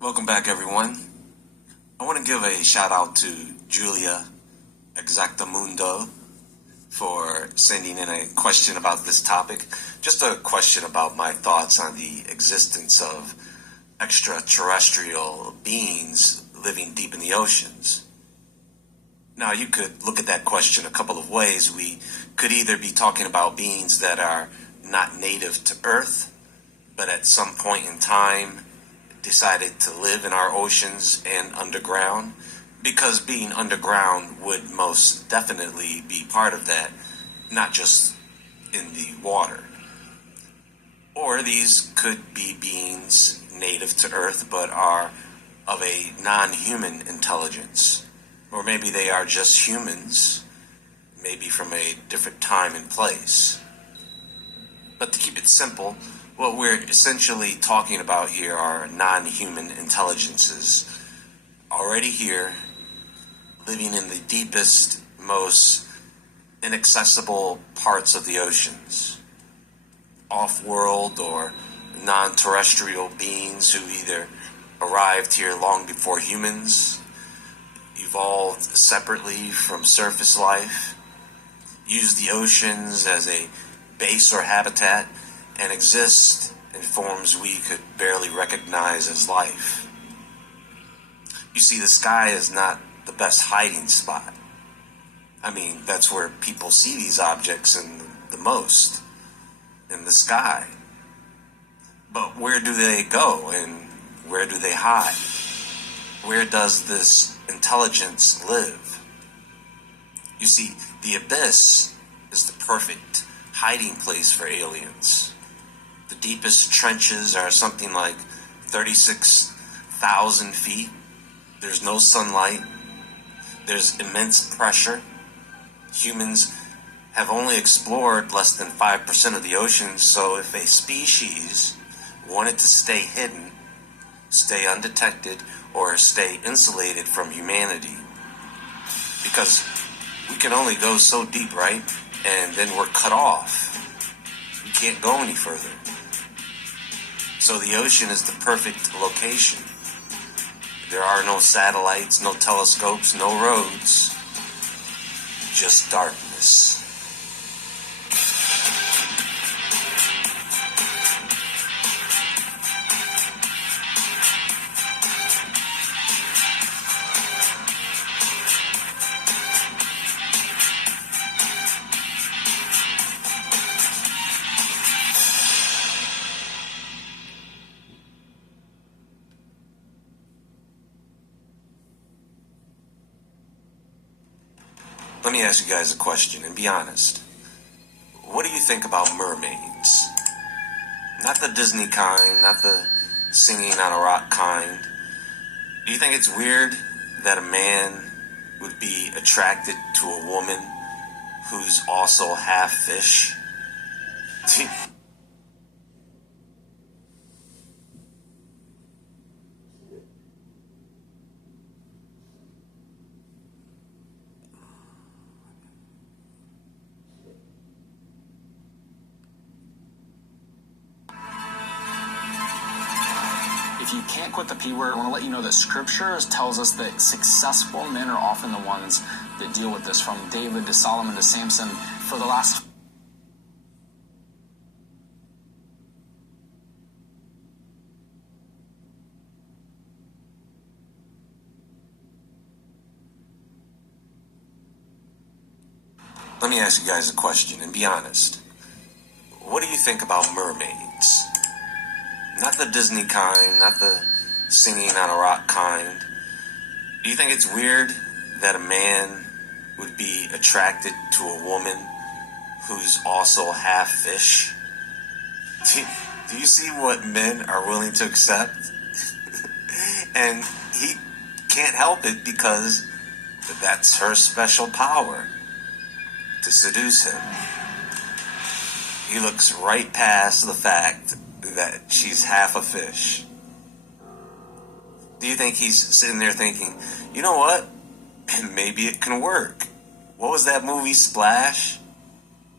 Welcome back, everyone. I want to give a shout out to Julia Exactamundo for sending in a question about this topic. Just a question about my thoughts on the existence of extraterrestrial beings living deep in the oceans. Now, you could look at that question a couple of ways. We could either be talking about beings that are not native to Earth, but at some point in time decided to live in our oceans and underground, because being underground would most definitely be part of that, not just in the water. Or these could be beings native to Earth but are of a non-human intelligence. Or maybe they are just humans, maybe from a different time and place. But to keep it simple, what we're essentially talking about here are non-human intelligences, already here, living in the deepest, most inaccessible parts of the oceans. Off-world or non-terrestrial beings who either arrived here long before humans, evolved separately from surface life, used the oceans as a base or habitat, and exist in forms we could barely recognize as life. You see, the sky is not the best hiding spot. I mean, that's where people see these objects in the most, in the sky. But where do they go and where do they hide? Where does this intelligence live? You see, the abyss is the perfect hiding place for aliens. The deepest trenches are something like 36,000 feet. There's no sunlight. There's immense pressure. Humans have only explored less than 5% of the ocean, so if a species wanted to stay hidden, stay undetected, or stay insulated from humanity, because we can only go so deep, right? And then we're cut off. We can't go any further. So the ocean is the perfect location. There are no satellites, no telescopes, no roads, just darkness. Let me ask you guys a question and be honest. What do you think about mermaids? Not the Disney kind, not the singing on a rock kind. Do you think it's weird that a man would be attracted to a woman who's also half fish? If you can't quit the P word, I want to let you know that Scripture tells us that successful men are often the ones that deal with this, from David to Solomon to Samson. For the last Let me ask you guys a question and be honest. What do you think about mermaids? Not the Disney kind, not the singing on a rock kind. Do you think it's weird that a man would be attracted to a woman who's also half fish? Do you see what men are willing to accept? And he can't help it because that's her special power, to seduce him. He looks right past the fact that she's half a fish. Do you think he's sitting there thinking, you know what? Maybe it can work. What was that movie, Splash?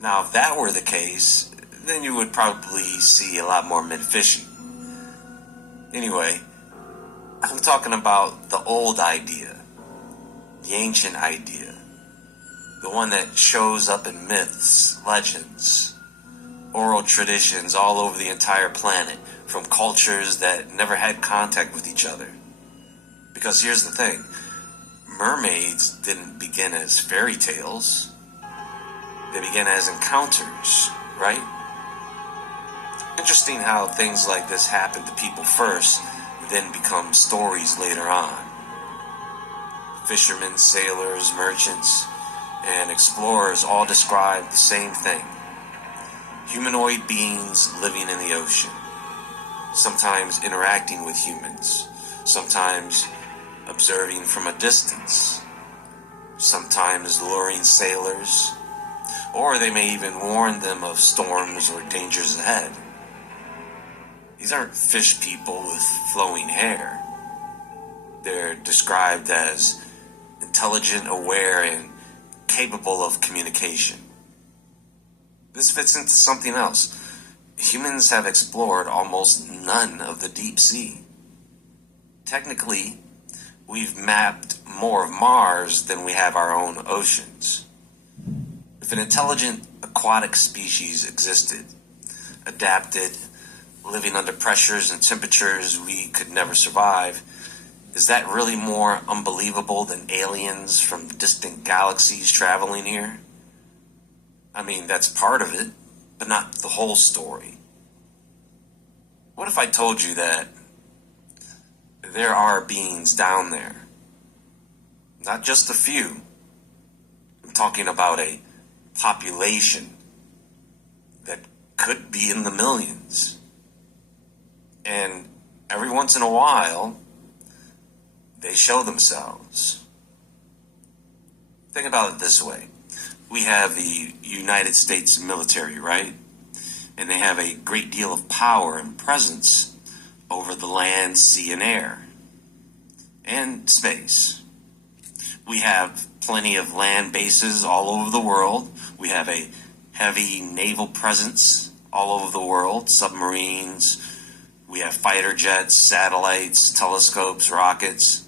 Now, if that were the case, then you would probably see a lot more men fishing. Anyway, I'm talking about the old idea, the ancient idea, the one that shows up in myths, legends, oral traditions all over the entire planet from cultures that never had contact with each other. Because here's the thing, mermaids didn't begin as fairy tales. They began as encounters, right? Interesting how things like this happen to people first, then become stories later on. Fishermen, sailors, merchants, and explorers all describe the same thing. Humanoid beings living in the ocean, sometimes interacting with humans, sometimes observing from a distance, sometimes luring sailors, or they may even warn them of storms or dangers ahead. These aren't fish people with flowing hair. They're described as intelligent, aware, and capable of communication. This fits into something else. Humans have explored almost none of the deep sea. Technically, we've mapped more of Mars than we have our own oceans. If an intelligent aquatic species existed, adapted, living under pressures and temperatures we could never survive, is that really more unbelievable than aliens from distant galaxies traveling here? I mean, that's part of it, but not the whole story. What if I told you that there are beings down there? Not just a few. I'm talking about a population that could be in the millions. And every once in a while, they show themselves. Think about it this way. We have the United States military, right? And they have a great deal of power and presence over the land, sea, and air, and space. We have plenty of land bases all over the world. We have a heavy naval presence all over the world, submarines. We have fighter jets, satellites, telescopes, rockets.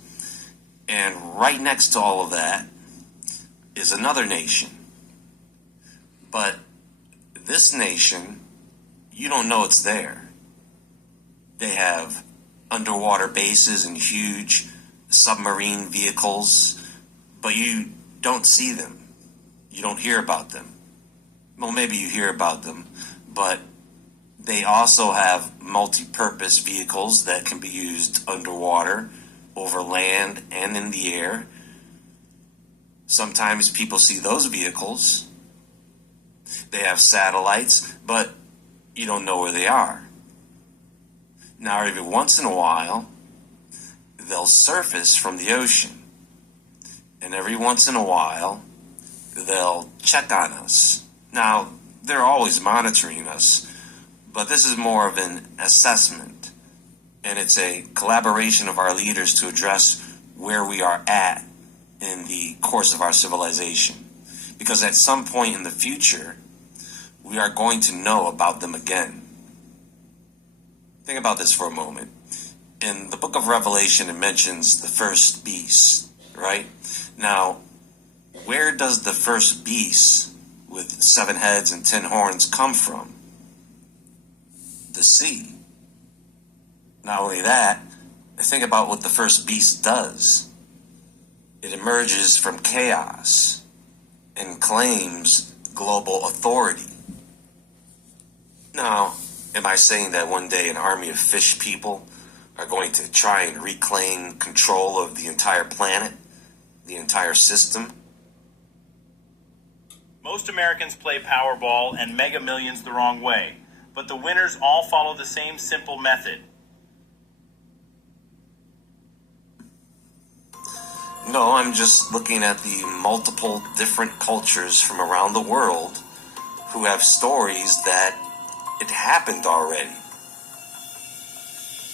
And right next to all of that is another nation. But this nation, you don't know it's there. They have underwater bases and huge submarine vehicles, but you don't see them. You don't hear about them. Well, maybe you hear about them, but they also have multi-purpose vehicles that can be used underwater, over land, and in the air. Sometimes people see those vehicles. They have satellites, but you don't know where they are. Now, every once in a while, they'll surface from the ocean. And every once in a while, they'll check on us. Now, they're always monitoring us, but this is more of an assessment. And it's a collaboration of our leaders to address where we are at in the course of our civilization. Because at some point in the future, we are going to know about them again. Think about this for a moment. In the book of Revelation, it mentions the first beast, right? Now, where does the first beast with 7 heads and 10 horns come from? The sea. Not only that, think about what the first beast does. It emerges from chaos and claims global authority. Now, am I saying that one day an army of fish people are going to try and reclaim control of the entire planet, the entire system? Most Americans play Powerball and Mega Millions the wrong way, but the winners all follow the same simple method. No, I'm just looking at the multiple different cultures from around the world who have stories that it happened already.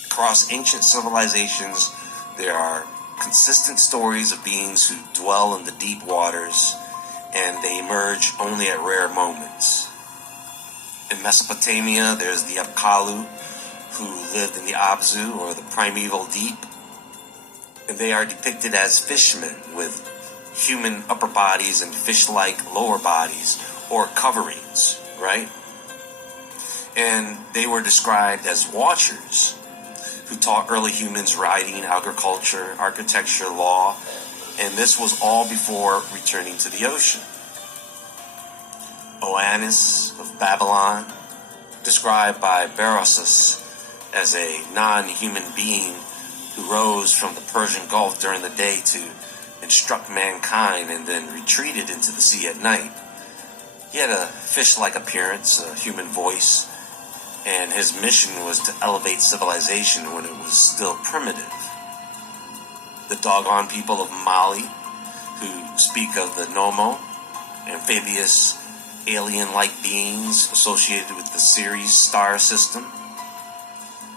Across ancient civilizations, there are consistent stories of beings who dwell in the deep waters, and they emerge only at rare moments. In Mesopotamia, there's the Apkallu, who lived in the Abzu, or the primeval deep. They are depicted as fishmen with human upper bodies and fish-like lower bodies or coverings, right? And they were described as watchers who taught early humans writing, agriculture, architecture, law, and this was all before returning to the ocean. Oannes of Babylon, described by Berosus as a non-human being who rose from the Persian Gulf during the day to instruct mankind and then retreated into the sea at night. He had a fish-like appearance, a human voice, and his mission was to elevate civilization when it was still primitive. The Dogon people of Mali, who speak of the Nomo, amphibious, alien-like beings associated with the Ceres star system.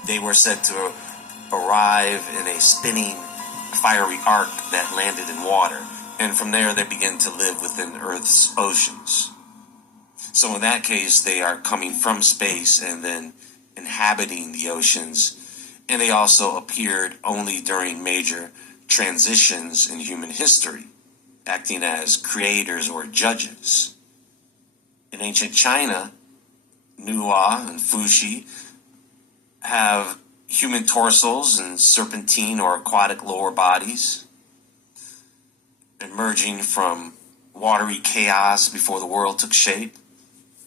They were said to arrive in a spinning, fiery arc that landed in water, and from there they began to live within Earth's oceans. So in that case, they are coming from space and then inhabiting the oceans, and they also appeared only during major transitions in human history, acting as creators or judges. In ancient China, Nuwa and Fuxi have human torsos and serpentine or aquatic lower bodies, emerging from watery chaos before the world took shape.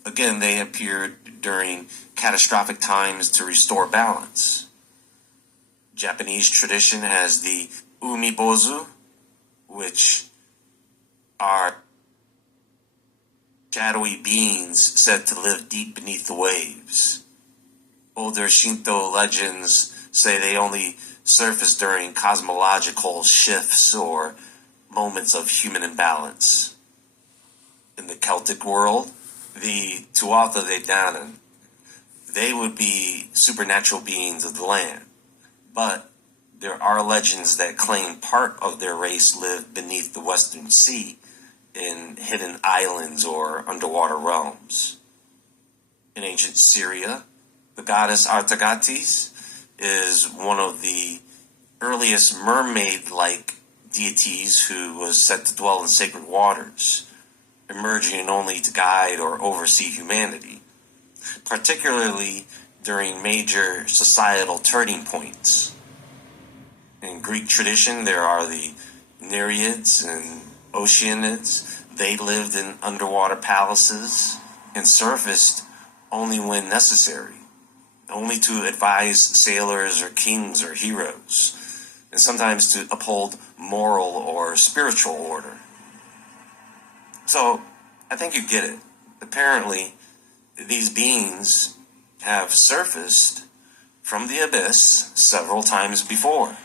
Again, they appeared during catastrophic times to restore balance. Japanese tradition has the Umibozu, which are shadowy beings said to live deep beneath the waves. Older Shinto legends say they only surface during cosmological shifts or moments of human imbalance. In the Celtic world, the Tuatha De Danann, they would be supernatural beings of the land. But there are legends that claim part of their race lived beneath the Western Sea in hidden islands or underwater realms. In ancient Syria, the goddess Artagatis is one of the earliest mermaid-like deities who was said to dwell in sacred waters, emerging only to guide or oversee humanity, particularly during major societal turning points. In Greek tradition, there are the Nereids and Oceanids. They lived in underwater palaces and surfaced only when necessary, only to advise sailors or kings or heroes, and sometimes to uphold moral or spiritual order. So, I think you get it. Apparently, these beings have surfaced from the abyss several times before.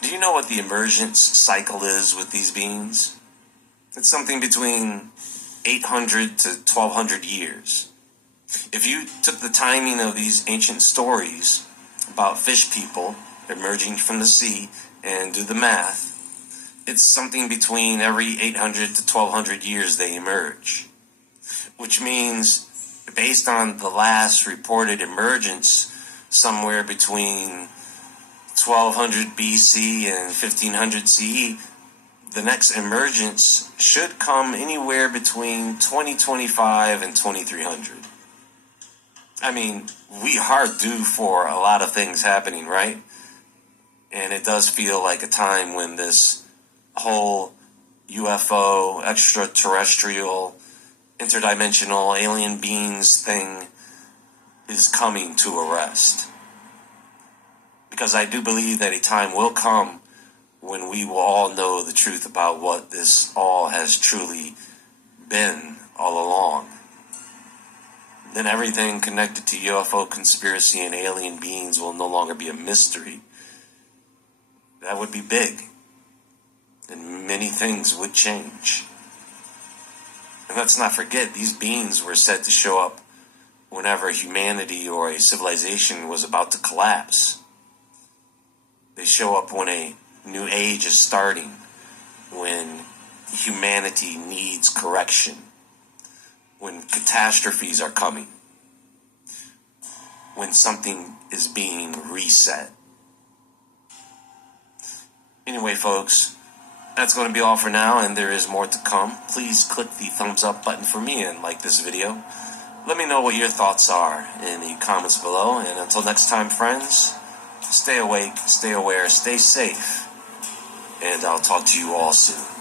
Do you know what the emergence cycle is with these beings? It's something between 800 to 1200 years. If you took the timing of these ancient stories about fish people emerging from the sea and do the math, it's something between every 800 to 1200 years they emerge. Which means, based on the last reported emergence, somewhere between 1200 BC and 1500 CE, the next emergence should come anywhere between 2025 and 2300. I mean, we are due for a lot of things happening, right? And it does feel like a time when this whole UFO, extraterrestrial, interdimensional alien beings thing is coming to a rest. Because I do believe that a time will come when we will all know the truth about what this all has truly been all along. Then everything connected to UFO conspiracy and alien beings will no longer be a mystery. That would be big. And many things would change. And let's not forget, these beings were said to show up whenever humanity or a civilization was about to collapse. They show up when a new age is starting, when humanity needs correction, when catastrophes are coming, when something is being reset. Anyway, folks, that's going to be all for now, and there is more to come. Please click the thumbs up button for me and like this video. Let me know what your thoughts are in the comments below, and until next time, friends, stay awake, stay aware, stay safe, and I'll talk to you all soon.